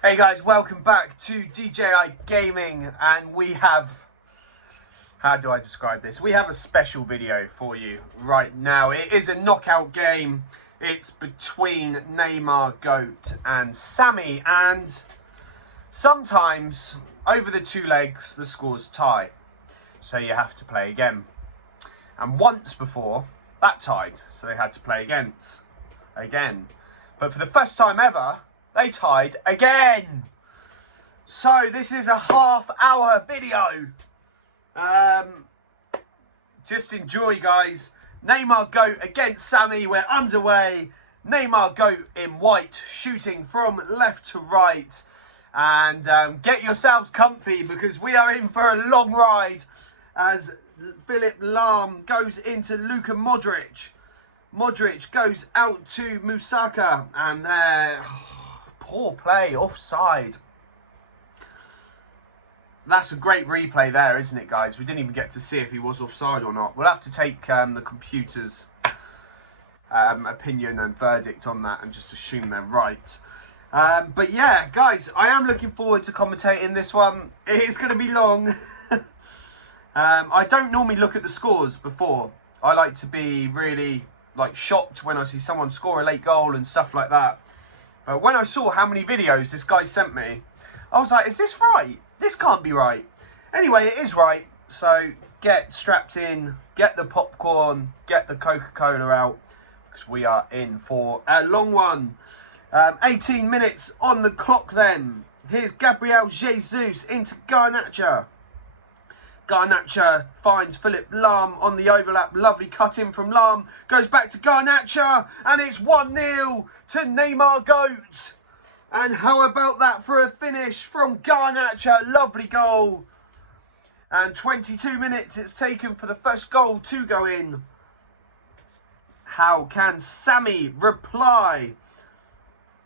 Hey guys, welcome back to Djayigaming, and we have, how do I describe this? We have a special video for you right now. It is a knockout game. It's between Neymargoat and Samy, and sometimes over the two legs the scores tie, so you have to play again. And once before that tied, so they had to play again. But for the first time ever, they tied again. So this is a half-hour video. Just enjoy, guys. Neymargoat against Samy. We're underway. Neymargoat in white, shooting from left to right. And get yourselves comfy, because we are in for a long ride as Philipp Lahm goes into Luka Modric. Modric goes out to Musaka, and there, poor play, offside. That's a great replay there, isn't it, guys? We didn't even get to see if he was offside or not. We'll have to take the computer's opinion and verdict on that and just assume they're right. But yeah, guys, I am looking forward to commentating this one. It is going to be long. I don't normally look at the scores before. I like to be really shocked when I see someone score a late goal and stuff like that. But when I saw how many videos this guy sent me, I was like, is this right? This can't be right. Anyway, it is right. So get strapped in, get the popcorn, get the Coca-Cola out, because we are in for a long one. 18 minutes on the clock then. Here's Gabriel Jesus into Garnacha. Garnacha finds Philipp Lahm on the overlap. Lovely cut in from Lahm. Goes back to Garnacha. And it's 1-0 to Neymargoat. And how about that for a finish from Garnacha? Lovely goal. And 22 minutes it's taken for the first goal to go in. How can Samy reply?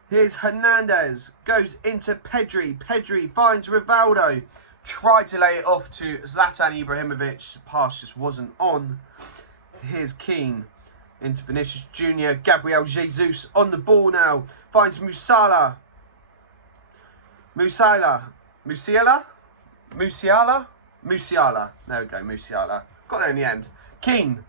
Here's Hernandez. Goes into Pedri. Pedri finds Rivaldo. Tried to lay it off to Zlatan Ibrahimovic. The pass just wasn't on. Here's Keane into Vinicius Jr. Gabriel Jesus on the ball now. Finds Musiala. Musiala. There we go, Musiala. Got there in the end. Keane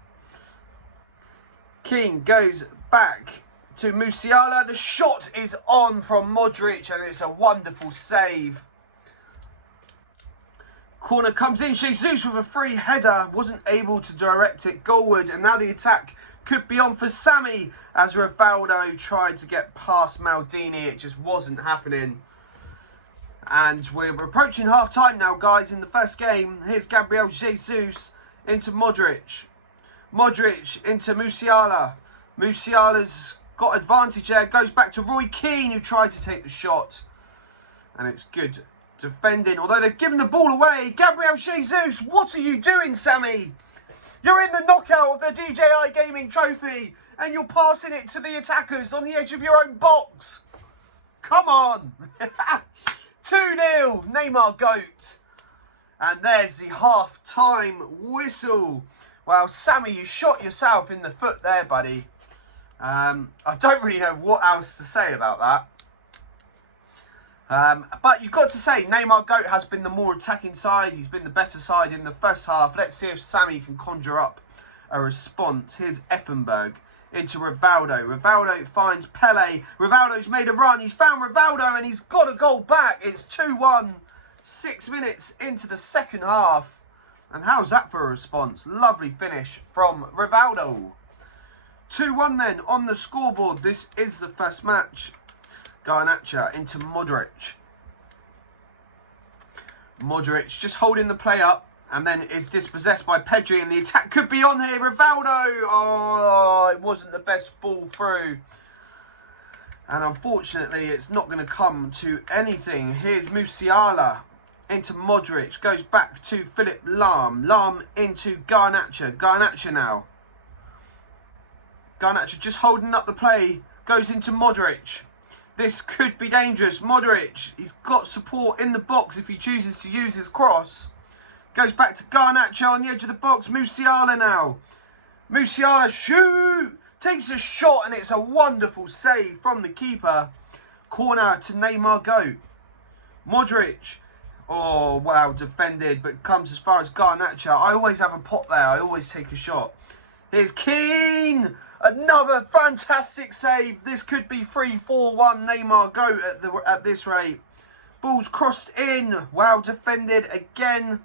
goes back to Musiala. The shot is on from Modric, and it's a wonderful save. Corner comes in, Jesus with a free header, wasn't able to direct it goalward, and now the attack could be on for Samy as Rivaldo tried to get past Maldini. It just wasn't happening. And we're approaching half-time now, guys, in the first game. Here's Gabriel Jesus into Modric. Modric into Musiala. Musiala's got advantage there, goes back to Roy Keane, who tried to take the shot. And it's good defending, although they've given the ball away. Gabriel Jesus, what are you doing, Samy? You're in the knockout of the Djayigaming trophy, and you're passing it to the attackers on the edge of your own box. Come on. 2-0, Neymargoat. And there's the half-time whistle. Well, Samy, you shot yourself in the foot there, buddy. I don't really know what else to say about that. But you've got to say, Neymargoat has been the more attacking side. He's been the better side in the first half. Let's see if Samy can conjure up a response. Here's Effenberg into Rivaldo. Rivaldo finds Pele. Rivaldo's made a run. He's found Rivaldo, and he's got a goal back. It's 2-1. 6 minutes into the second half. And how's that for a response? Lovely finish from Rivaldo. 2-1 then on the scoreboard. This is the first match. Garnacha into Modric. Modric just holding the play up, and then is dispossessed by Pedri, and the attack could be on here. Rivaldo! Oh, it wasn't the best ball through. And unfortunately, it's not going to come to anything. Here's Musiala into Modric. Goes back to Philipp Lahm. Lahm into Garnacha. Garnacha now. Garnacha just holding up the play. Goes into Modric. This could be dangerous. Modric, he's got support in the box if he chooses to use his cross. Goes back to Garnacha on the edge of the box. Musiala now. Musiala, shoot! Takes a shot, and it's a wonderful save from the keeper. Corner to Neymargoat. Modric. Oh, wow, defended, but comes as far as Garnacha. I always have a pot there. I always take a shot. Here's Keane. Another fantastic save. This could be 3-4-1 Neymargoat at this rate. Ball's crossed in. Wow, defended again.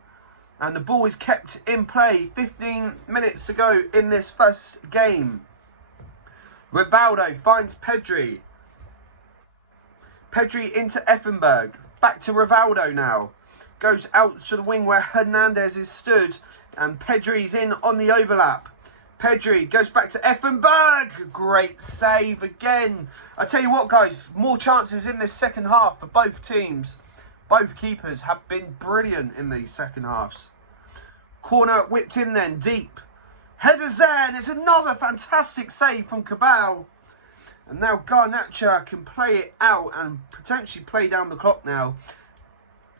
And the ball is kept in play. 15 minutes to go in this first game. Rivaldo finds Pedri. Pedri into Effenberg. Back to Rivaldo now. Goes out to the wing where Hernandez is stood. And Pedri's in on the overlap. Pedri goes back to Effenberg. Great save again. I tell you what, guys. More chances in this second half for both teams. Both keepers have been brilliant in these second halves. Corner whipped in then, deep. Headers there, and it's another fantastic save from Cabal. And now Garnacha can play it out and potentially play down the clock now.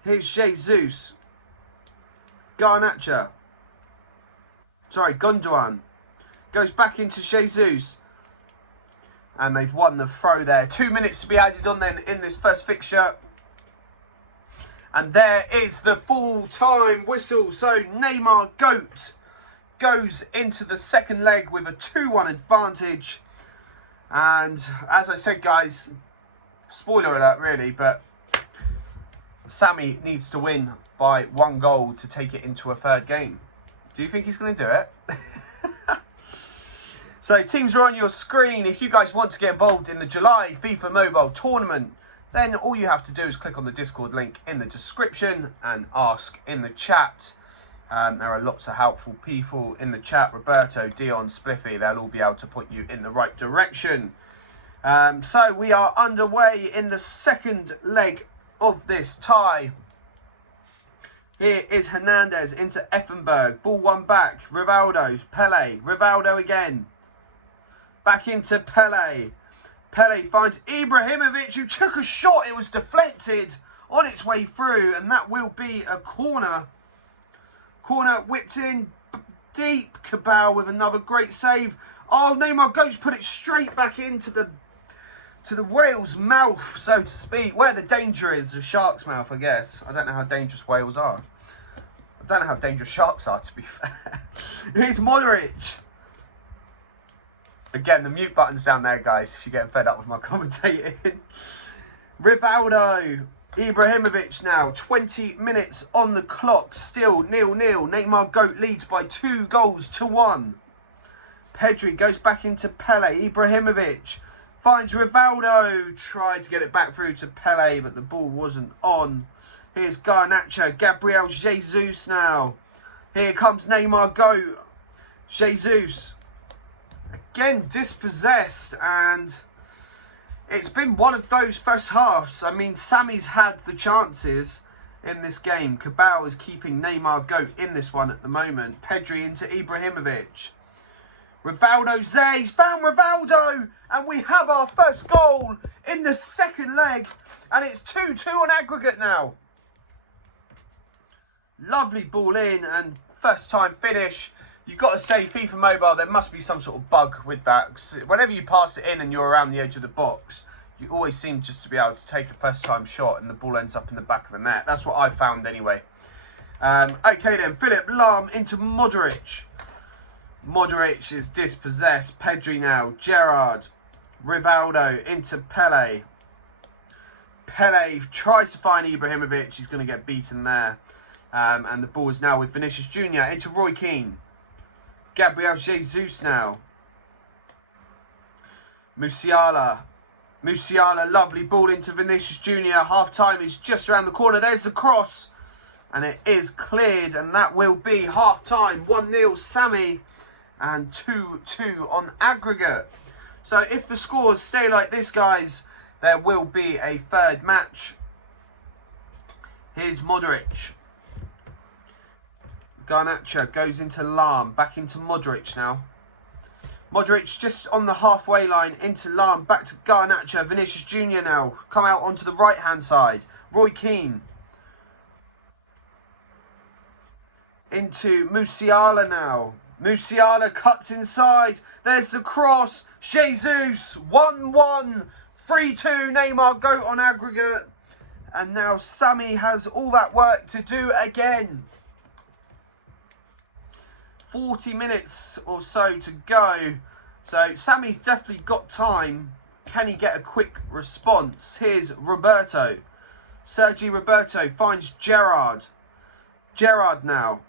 Here's Jesus. Garnacha. Sorry, Gundogan. Goes back into Jesus. And they've won the throw there. 2 minutes to be added on then in this first fixture. And there is the full-time whistle. So Neymargoat goes into the second leg with a 2-1 advantage. And as I said, guys, spoiler alert really, but Samy needs to win by 1 goal to take it into a third game. Do you think he's going to do it? So teams are on your screen. If you guys want to get involved in the July FIFA Mobile Tournament, then all you have to do is click on the Discord link in the description and ask in the chat. There are lots of helpful people in the chat. Roberto, Dion, Spliffy, they'll all be able to point you in the right direction. So we are underway in the second leg of this tie. Here is Hernandez into Effenberg. Ball won back. Rivaldo, Pele. Rivaldo again. Back into Pele. Pele finds Ibrahimovic, who took a shot. It was deflected on its way through, and that will be a corner. Corner whipped in deep. Cabal with another great save. Oh, Neymargoat's put it straight back into the whale's mouth, so to speak. Where the danger is, the shark's mouth, I guess. I don't know how dangerous whales are. I don't know how dangerous sharks are, to be fair. Here's Modric. Again, the mute button's down there, guys, if you're getting fed up with my commentating. Rivaldo. Ibrahimovic now. 20 minutes on the clock. Still 0-0. Neymargoat leads by 2 goals to 1. Pedri goes back into Pele. Ibrahimovic finds Rivaldo. Tried to get it back through to Pele, but the ball wasn't on. Here's Garnacha. Gabriel Jesus now. Here comes Neymargoat. Jesus. Again, dispossessed, and it's been one of those first halves. I mean, Samy's had the chances in this game. Cabal is keeping Neymargoat in this one at the moment. Pedri into Ibrahimovic. Rivaldo's there. He's found Rivaldo, and we have our first goal in the second leg, and it's 2-2 on aggregate now. Lovely ball in, and first time finish. You've got to say, FIFA Mobile, there must be some sort of bug with that. Whenever you pass it in and you're around the edge of the box, you always seem just to be able to take a first-time shot and the ball ends up in the back of the net. That's what I found anyway. Okay then, Philip Lahm into Modric. Modric is dispossessed. Pedri now. Gerrard. Rivaldo into Pele. Pele tries to find Ibrahimovic. He's going to get beaten there. And the ball is now with Vinicius Jr. into Roy Keane. Gabriel Jesus now. Musiala. Musiala, lovely ball into Vinicius Jr. Half time is just around the corner. There's the cross. And it is cleared. And that will be half time. 1-0 Samy. And 2-2 on aggregate. So if the scores stay like this, guys, there will be a third match. Here's Modric. Garnacha goes into Lahm, back into Modric now. Modric just on the halfway line into Lahm, back to Garnacha. Vinicius Jr. now, come out onto the right-hand side. Roy Keane. Into Musiala now. Musiala cuts inside. There's the cross. Jesus, 1-1. 3-2, Neymargoat on aggregate. And now Samy has all that work to do again. 40 minutes or so to go. So Samy's definitely got time. Can he get a quick response? Here's Roberto. Sergi Roberto finds Gerard. Gerard now.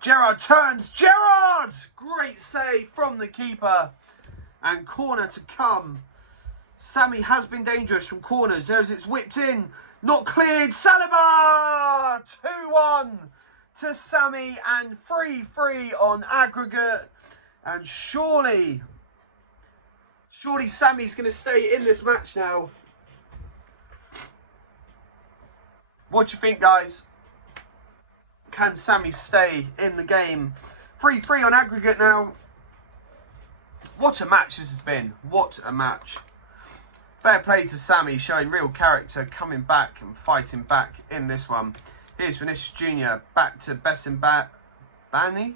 Gerard turns. Gerard! Great save from the keeper. And corner to come. Samy has been dangerous from corners. There's it's whipped in. Not cleared. Saliba! 2-1 to Samy and 3-3 on aggregate. And surely Samy's going to stay in this match now. What do you think, guys? Can Samy stay in the game? 3-3 on aggregate now. What a match this has been. What a match. Fair play to Samy, showing real character, coming back and fighting back in this one. Here's Vinicius Jr. back to Bessenbaini? I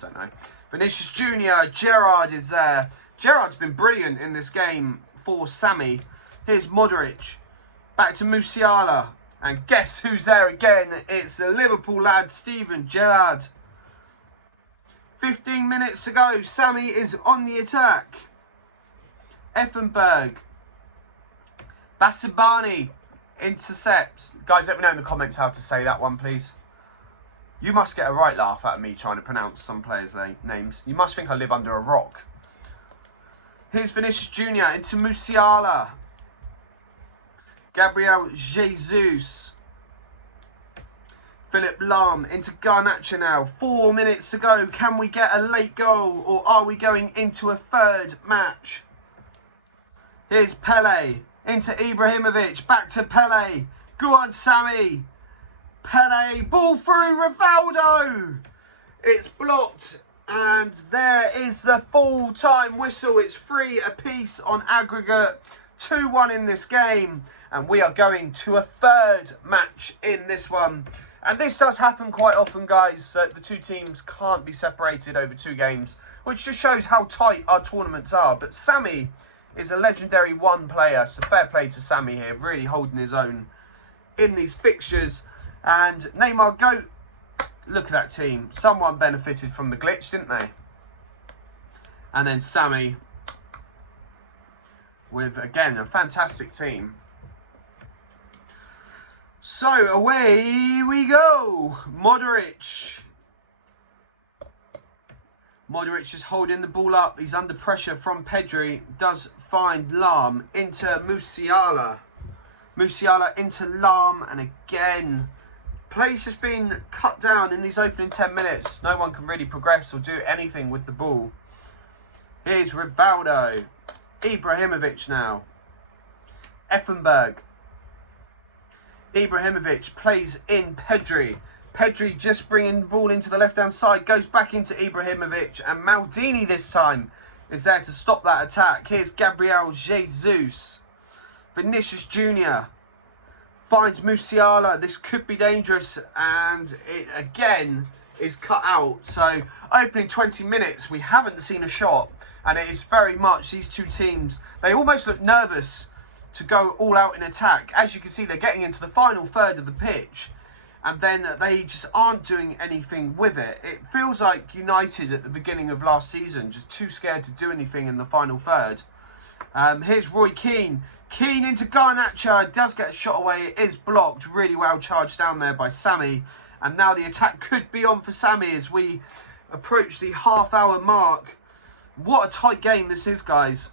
don't know. Vinicius Jr. Gerard is there. Gerard's been brilliant in this game for Samy. Here's Modric. Back to Musiala. And guess who's there again? It's the Liverpool lad, Steven Gerrard. 15 minutes to go. Samy is on the attack. Effenberg. Basibani intercepts. Guys, let me know in the comments how to say that one, please. You must get a right laugh out of me trying to pronounce some players' names. You must think I live under a rock. Here's Vinicius Jr. into Musiala. Gabriel Jesus. Philip Lahm into Garnacha now. 4 minutes to go. Can we get a late goal, or are we going into a third match? Here's Pele into Ibrahimovic. Back to Pele. Go on, Samy. Pele. Ball through. Rivaldo. It's blocked. And there is the full-time whistle. It's 3 apiece on aggregate. 2-1 in this game. And we are going to a third match in this one. And this does happen quite often, guys, that the two teams can't be separated over 2 games, which just shows how tight our tournaments are. But Samy is a legendary one player, so fair play to Samy here, really holding his own in these fixtures. And Neymargoat, look at that team. Someone benefited from the glitch, didn't they? And then Samy with, again, a fantastic team. So, away we go. Modric. Modric is holding the ball up. He's under pressure from Pedri. Does find Lahm into Musiala. Musiala into Lahm. And again, pace has been cut down in these opening 10 minutes. No one can really progress or do anything with the ball. Here's Rivaldo. Ibrahimovic now. Effenberg. Ibrahimovic plays in Pedri. Pedri just bringing the ball into the left-hand side. Goes back into Ibrahimovic. And Maldini this time is there to stop that attack. Here's Gabriel Jesus. Vinicius Jr. finds Musiala. This could be dangerous. And it again is cut out. So opening 20 minutes, we haven't seen a shot. And it is very much these two teams. They almost look nervous to go all out in attack. As you can see, they're getting into the final third of the pitch, and then they just aren't doing anything with it. It feels like United at the beginning of last season, just too scared to do anything in the final third. Here's Roy Keane. Keane into Garnacha. Does get a shot away. It is blocked. Really well charged down there by Samy. And now the attack could be on for Samy as we approach the half-hour mark. What a tight game this is, guys.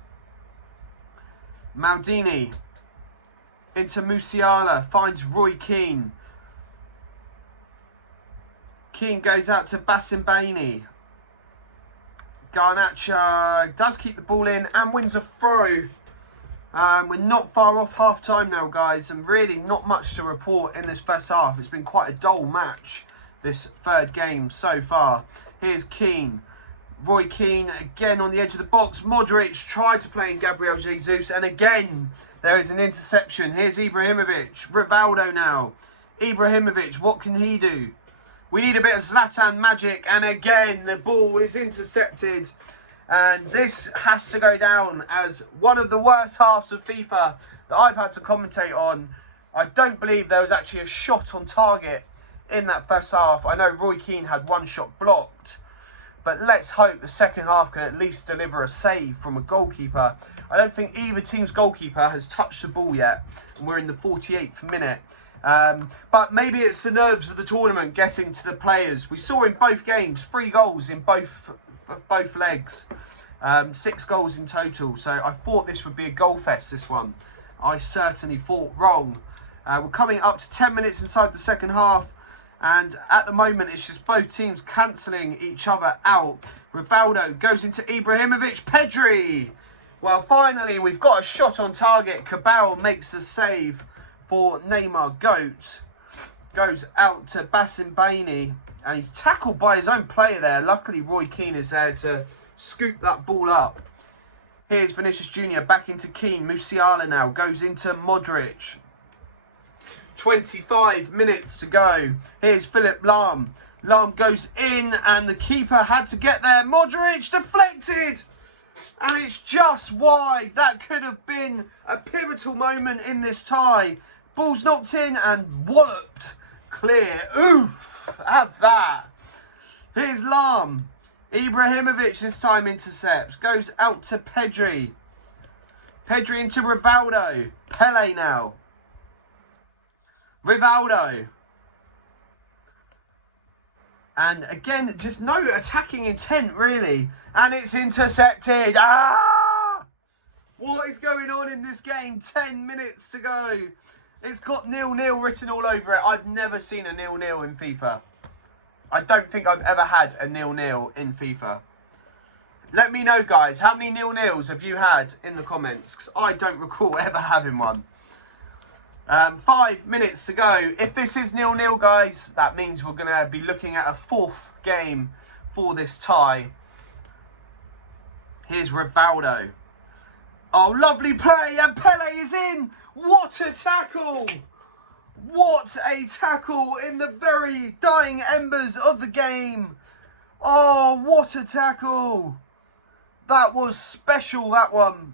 Maldini into Musiala, finds Roy Keane. Keane goes out to Bassimbaini. Garnacha does keep the ball in and wins a throw. We're not far off half time now, guys, and really not much to report in this first half. It's been quite a dull match, this third game so far. Here's Keane. Roy Keane again on the edge of the box. Modric tried to play in Gabriel Jesus, and again there is an interception. Here's Ibrahimovic. Rivaldo now. Ibrahimovic, what can he do? We need a bit of Zlatan magic, and again the ball is intercepted. And this has to go down as one of the worst halves of FIFA that I've had to commentate on. I don't believe there was actually a shot on target in that first half. I know Roy Keane had one shot blocked, but let's hope the second half can at least deliver a save from a goalkeeper. I don't think either team's goalkeeper has touched the ball yet, and we're in the 48th minute. But maybe it's the nerves of the tournament getting to the players. We saw in both games 3 goals in both legs, 6 goals in total. So I thought this would be a goal fest, this one. I certainly thought wrong. We're coming up to 10 minutes inside the second half, and at the moment it's just both teams cancelling each other out. Rivaldo goes into Ibrahimovic, Pedri. Well, finally we've got a shot on target. Cabal makes the save for Neymargoat. Goes out to Basim Baini, and he's tackled by his own player there. Luckily Roy Keane is there to scoop that ball up. Here's Vinicius Jr. back into Keane. Musiala now goes into Modric. 25 minutes to go. Here's Philipp Lahm. Lahm goes in, and the keeper had to get there. Modric deflected, and it's just wide. That could have been a pivotal moment in this tie. Ball's knocked in and walloped clear. Oof, have that. Here's Lahm. Ibrahimovic this time intercepts. Goes out to Pedri. Pedri into Rivaldo. Pele now. Rivaldo. And again, just no attacking intent really. And it's intercepted. Ah! What is going on in this game? 10 minutes to go. It's got 0-0 written all over it. I've never seen a 0-0 in FIFA. I don't think I've ever had a 0-0 in FIFA. Let me know, guys, how many 0-0s have you had in the comments? Because I don't recall ever having one. 5 minutes to go. If this is 0-0, guys, that means we're going to be looking at a 4th game for this tie. Here's Rivaldo. Oh, lovely play, and Pele is in. What a tackle! What a tackle in the very dying embers of the game. Oh, what a tackle. That was special, that one.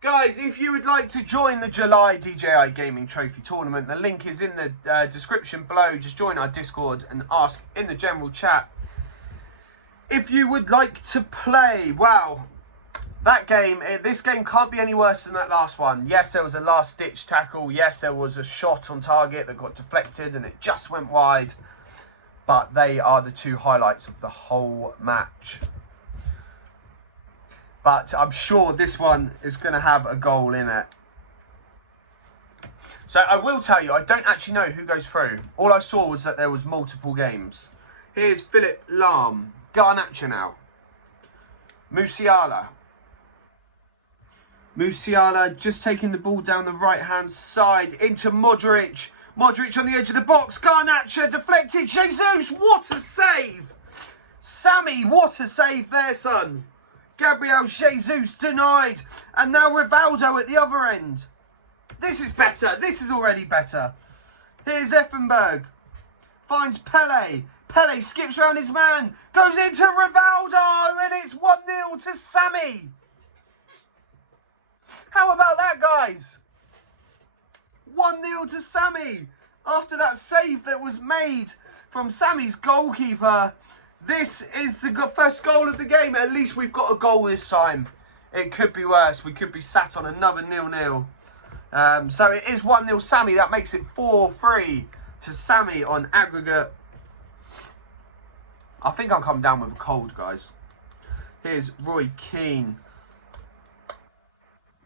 Guys, if you would like to join the July Djayigaming Trophy Tournament, the link is in the description below. Just join our Discord and ask in the general chat if you would like to play. Wow. This game can't be any worse than that last one. Yes, there was a last-ditch tackle. Yes, there was a shot on target that got deflected and it just went wide. But they are the 2 highlights of the whole match. But I'm sure this one is going to have a goal in it. So I will tell you, I don't actually know who goes through. All I saw was that there was multiple games. Here's Philipp Lahm. Garnacha now. Musiala. Musiala just taking the ball down the right-hand side into Modric. Modric on the edge of the box. Garnacha deflected. Jesus, what a save. Samy, what a save there, son. Gabriel Jesus denied. And now Rivaldo at the other end. This is better. This is already better. Here's Effenberg. Finds Pele. Pele skips around his man. Goes into Rivaldo. And it's 1-0 to Samy. How about that, guys? 1-0 to Samy. After that save that was made from Samy's goalkeeper. This is the first goal of the game. At least we've got a goal this time. It could be worse. We could be sat on another 0-0. So it is 1-0 Samy. That makes it 4-3 to Samy on aggregate. I think I'll come down with a cold, guys. Here's Roy Keane.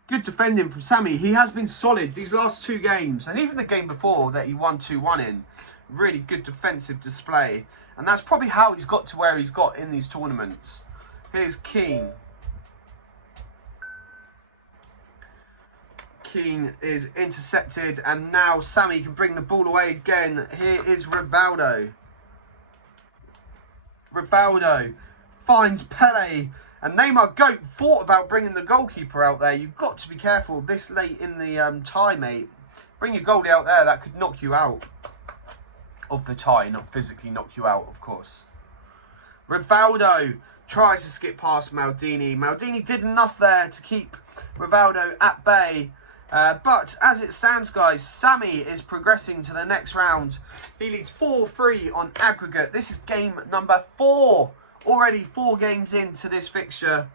Good defending from Samy. He has been solid these last 2 games. And even the game before that he won 2-1 in. Really good defensive display. And that's probably how he's got to where he's got in these tournaments. Here's Keane. Keane is intercepted. And now Samy can bring the ball away again. Here is Rivaldo. Rivaldo finds Pele. And Neymargoat thought about bringing the goalkeeper out there. You've got to be careful this late in the tie, mate. Bring your goalie out there. That could knock you out of the tie. Not physically knock you out, of course. Rivaldo tries to skip past Maldini. Maldini did enough there to keep Rivaldo at bay. But as it stands, guys, Samy is progressing to the next round. He leads 4-3 on aggregate. This is game number 4. Already 4 games into this fixture.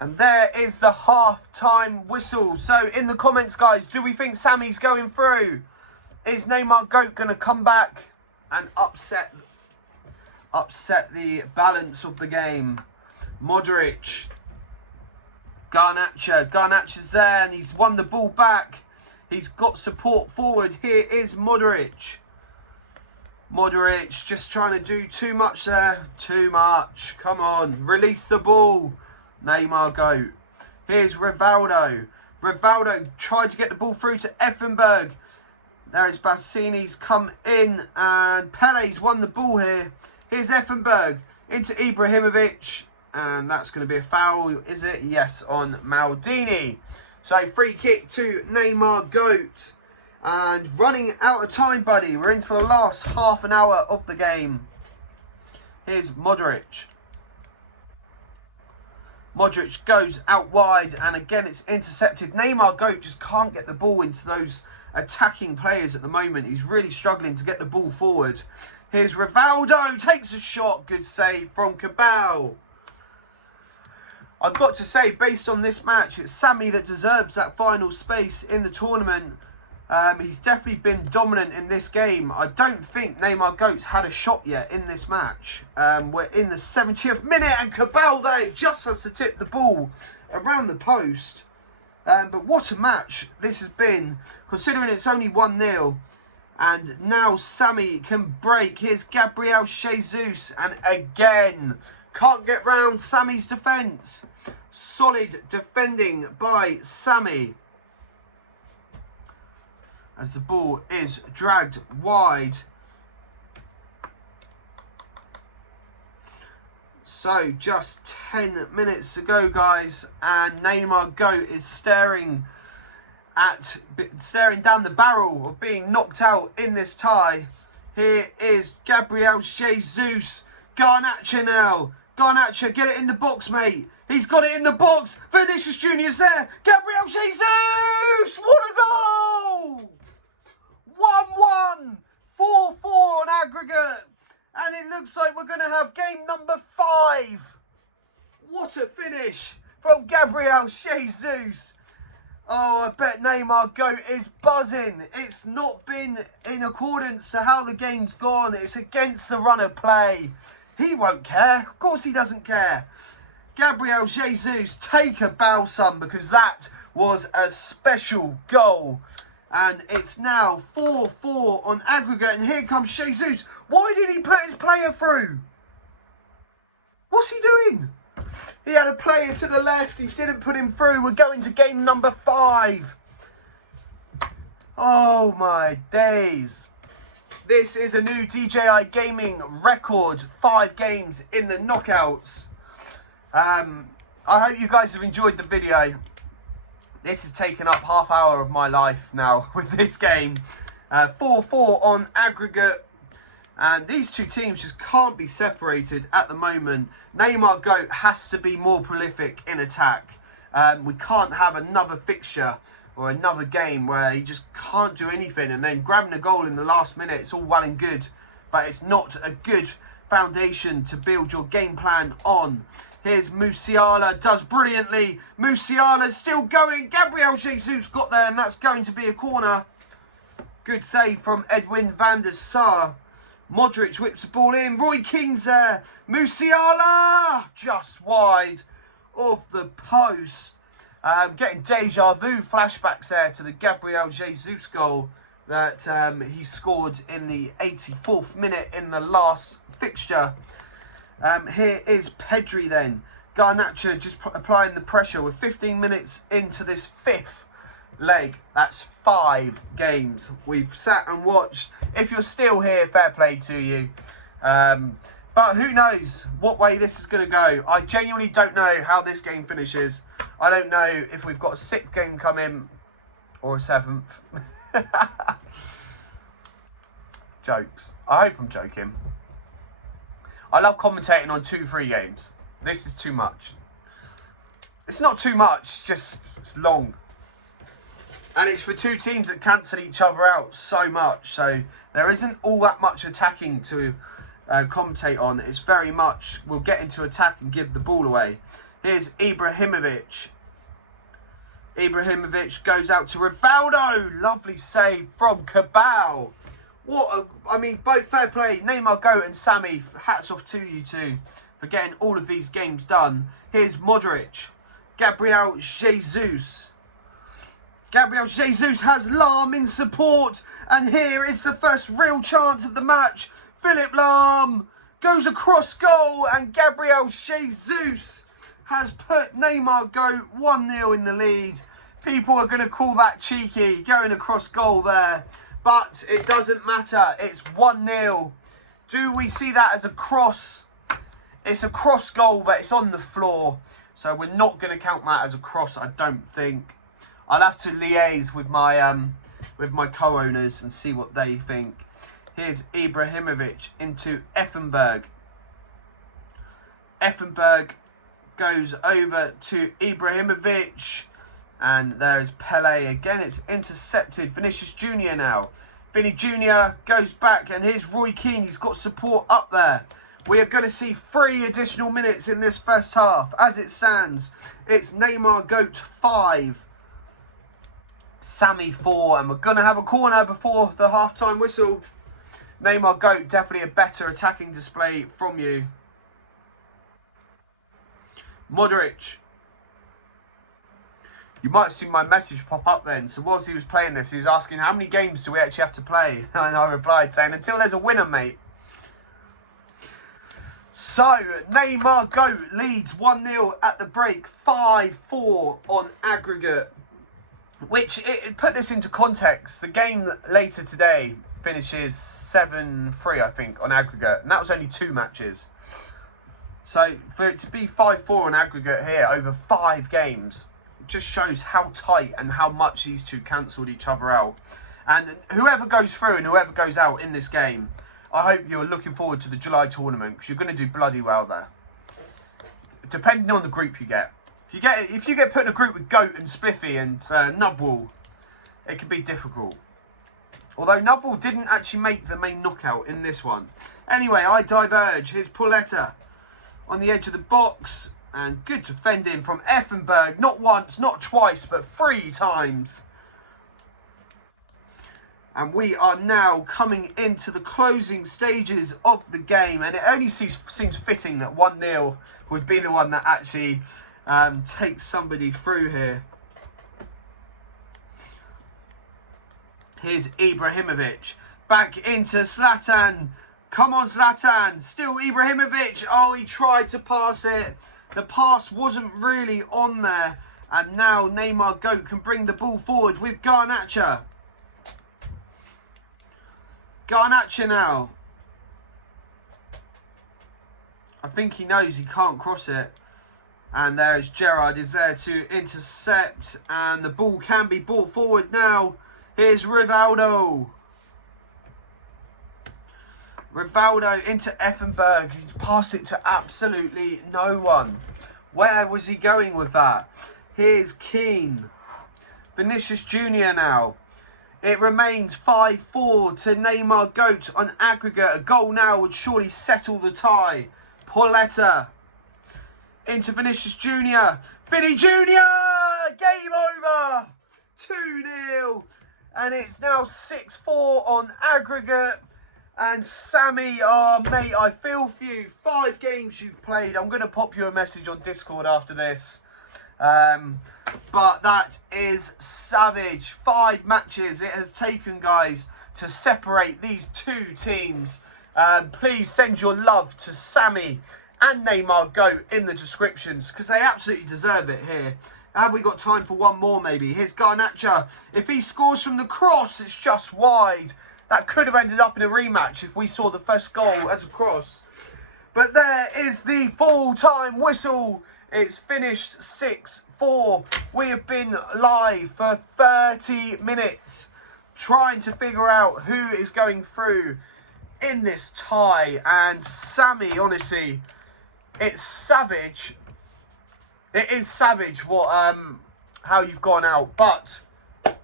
And there is the half-time whistle. So in the comments, guys, do we think Samy's going through? Is Neymargoat going to come back and upset the balance of the game? Modric. Garnacho's there and he's won the ball back. He's got support forward. Here is Modric. Modric just trying to do too much there. Too much. Come on. Release the ball. Neymargoat. Here's Rivaldo. Rivaldo tried to get the ball through to Effenberg. There is Bassini's come in and Pele's won the ball here. Here's Effenberg into Ibrahimovic. And that's going to be a foul, is it? Yes, on Maldini. So free kick to Neymargoat. And running out of time, buddy. We're into the last half an hour of the game. Here's Modric. Modric goes out wide. And again, it's intercepted. Neymargoat just can't get the ball into those attacking players at the moment. He's really struggling to get the ball forward. Here's Rivaldo. Takes a shot. Good save from Cabal. I've got to say, based on this match, it's Samy that deserves that final space in the tournament. He's definitely been dominant in this game. I don't think Neymargoat's had a shot yet in this match. We're in the 70th minute and Cabal there just has to tip the ball around the post. But what a match this has been, considering it's only 1-0. And now Samy can break. Here's Gabriel Jesus. And again, can't get round Samy's defence. Solid defending by Samy. As the ball is dragged wide. So just 10 minutes to go, guys. And Neymargoat is staring down the barrel of being knocked out in this tie. Here is Gabriel Jesus. Garnacho now. Garnacho, get it in the box, mate. He's got it in the box. Vinicius Junior's there. Gabriel Jesus! What a goal! 1-1. 4-4 on aggregate. And it looks like we're going to have game number 5. What a finish from Gabriel Jesus. Oh, I bet Neymargoat is buzzing. It's not been in accordance to how the game's gone. It's against the run of play. He won't care. Of course he doesn't care. Gabriel Jesus, take a bow, son, because that was a special goal. And it's now 4-4 on aggregate. And here comes Jesus. Why did he put his player through? What's he doing? He had a player to the left. He didn't put him through. We're going to game number 5. Oh, my days. This is a new Djayigaming record. 5 games in the knockouts. I hope you guys have enjoyed the video. This has taken up half hour of my life now with this game. 4-4 on aggregate. And these two teams just can't be separated at the moment. Neymargoat has to be more prolific in attack. We can't have another fixture or another game where he just can't do anything. And then grabbing a goal in the last minute, it's all well and good. But it's not a good foundation to build your game plan on. Here's Musiala, does brilliantly. Musiala's still going. Gabriel Jesus got there, and that's going to be a corner. Good save from Edwin van der Sar. Modric whips the ball in. Roy Keane's there. Musiala just wide of the post. Getting deja vu flashbacks there to the Gabriel Jesus goal that he scored in the 84th minute in the last fixture. Here is Pedri then. Garnacho just applying the pressure. We're 15 minutes into this 5th leg. That's 5 games we've sat and watched. If you're still here, fair play to you. But who knows what way this is going to go. I genuinely don't know how this game finishes. I don't know if we've got a 6th game coming or a 7th. Jokes. I hope I'm joking. I love commentating on 2-3 games. This is too much. It's not too much, it's long. And it's for two teams that cancel each other out so much. So there isn't all that much attacking to commentate on. It's very much, we'll get into attack and give the ball away. Here's Ibrahimovic. Ibrahimovic goes out to Rivaldo. Lovely save from Cabal. I mean, both fair play. Neymargoat and Samy, hats off to you two for getting all of these games done. Here's Modric. Gabriel Jesus. Gabriel Jesus has Lahm in support. And here is the first real chance of the match. Philip Lahm goes across goal. And Gabriel Jesus has put Neymargoat 1-0 in the lead. People are going to call that cheeky, going across goal there. But it doesn't matter. It's 1-0. Do we see that as a cross? It's a cross goal, but it's on the floor. So we're not going to count that as a cross, I don't think. I'll have to liaise with my co-owners and see what they think. Here's Ibrahimovic into Effenberg. Effenberg goes over to Ibrahimovic. And there's Pele again. It's intercepted. Vinicius Jr. now. Vinny Jr. goes back. And here's Roy Keane. He's got support up there. We are going to see 3 additional minutes in this first half. As it stands, it's Neymargoat 5. Samy 4. And we're going to have a corner before the half-time whistle. Neymargoat, definitely a better attacking display from you. Modric. You might have seen my message pop up then. So whilst he was playing this, he was asking, how many games do we actually have to play? And I replied saying, until there's a winner, mate. So, Neymargoat leads 1-0 at the break. 5-4 on aggregate. Which, put this into context, the game later today finishes 7-3, I think, on aggregate. And that was only 2 matches. So, for it to be 5-4 on aggregate here over 5 games, just shows how tight and how much these two cancelled each other out. And whoever goes through and whoever goes out in this game, I hope you're looking forward to the July tournament, because you're going to do bloody well there. Depending on the group you get. If you get put in a group with Goat and Spiffy and Nubwall, it can be difficult. Although Nubwall didn't actually make the main knockout in this one. Anyway, I diverge. Here's Pauletta on the edge of the box. And good defending from Effenberg. Not once, not twice, but 3 times. And we are now coming into the closing stages of the game. And it only seems fitting that 1-0 would be the one that actually takes somebody through here. Here's Ibrahimovic. Back into Zlatan. Come on, Zlatan. Still Ibrahimovic. Oh, he tried to pass it. The pass wasn't really on there. And now Neymargoat can bring the ball forward with Garnacha. Garnacha now. I think he knows he can't cross it. And there's Gerrard is there to intercept. And the ball can be brought forward now. Here's Rivaldo. Rivaldo into Effenberg. He passed it to absolutely no one. Where was he going with that? Here's Keane. Vinicius Jr. now. It remains 5-4 to Neymargoat on aggregate. A goal now would surely settle the tie. Pauletta into Vinicius Jr. Vinny Jr. Game over. 2-0. And it's now 6-4 on aggregate. And Samy, oh mate, I feel for you. 5 games you've played. I'm going to pop you a message on Discord after this. But that is savage. 5 matches it has taken, guys, to separate these 2 teams. Please send your love to Samy and Neymargoat in the descriptions, because they absolutely deserve it here. Have we got time for one more maybe? Here's Garnacha. If he scores from the cross, it's just wide. That could have ended up in a rematch if we saw the first goal as a cross. But there is the full-time whistle. It's finished 6-4. We have been live for 30 minutes trying to figure out who is going through in this tie. And Samy, honestly, it's savage. It is savage what how you've gone out. But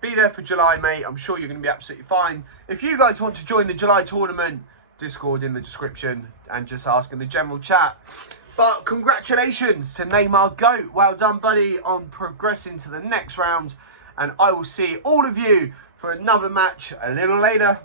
be there for July, mate. I'm sure you're going to be absolutely fine. If you guys want to join the July tournament, Discord in the description and just ask in the general chat. But congratulations to Neymargoat. Well done, buddy, on progressing to the next round. And I will see all of you for another match a little later.